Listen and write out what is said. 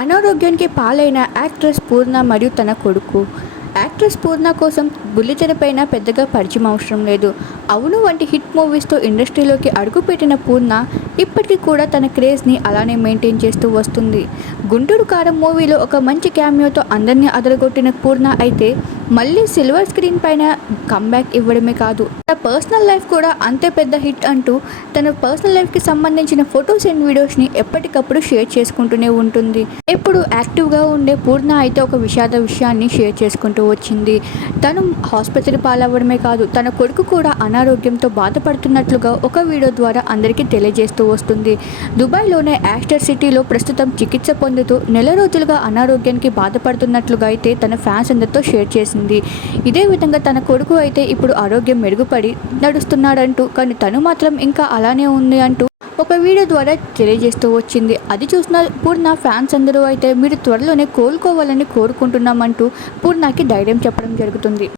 అనారోగ్యానికి పాలైన యాక్ట్రెస్ పూర్ణ మరియు తన కొడుకు. యాక్ట్రెస్ పూర్ణ కోసం బుల్లితెరపైన పెద్దగా పరిచయం అవసరం లేదు. అవును వంటి హిట్ మూవీస్తో ఇండస్ట్రీలోకి అడుగుపెట్టిన పూర్ణ ఇప్పటికీ కూడా తన క్రేజ్ని అలానే మెయింటైన్ చేస్తూ వస్తుంది. గుంటూరు కారం మూవీలో ఒక మంచి క్యామియోతో అందరినీ అదరగొట్టిన పూర్ణ అయితే మళ్ళీ సిల్వర్ స్క్రీన్ పైన కంబ్యాక్ ఇవ్వడమే కాదు తన పర్సనల్ లైఫ్ కూడా అంతే పెద్ద హిట్ అంటూ తన పర్సనల్ లైఫ్కి సంబంధించిన ఫొటోస్ అండ్ వీడియోస్ని ఎప్పటికప్పుడు షేర్ చేసుకుంటూనే ఉంటుంది. ఎప్పుడు యాక్టివ్గా ఉండే పూర్ణ అయితే ఒక విషాద విషయాన్ని షేర్ చేసుకుంటూ వచ్చింది. తను హాస్పిటల్ పాలవ్వడమే కాదు తన కొడుకు కూడా అనారోగ్యంతో బాధపడుతున్నట్లుగా ఒక వీడియో ద్వారా అందరికీ తెలియజేస్తూ వస్తుంది. దుబాయ్లోనే యాస్టర్ సిటీలో ప్రస్తుతం చికిత్స పొందుతూ నెల రోజులుగా అనారోగ్యానికి బాధపడుతున్నట్లుగా అయితే తన ఫ్యాన్స్ అందరితో షేర్ చేసింది. ఇదే విధంగా తన కొడుకు అయితే ఇప్పుడు ఆరోగ్యం మెరుగుపడి నడుస్తున్నాడంటూ కానీ తను మాత్రం ఇంకా అలానే ఉంది అంటూ ఒక వీడియో ద్వారా తెలియజేస్తూ వచ్చింది. అది చూసిన పూర్ణ ఫ్యాన్స్ అందరూ అయితే మీరు త్వరలోనే కోలుకోవాలని కోరుకుంటున్నామంటూ పూర్ణకి ధైర్యం చెప్పడం జరుగుతుంది.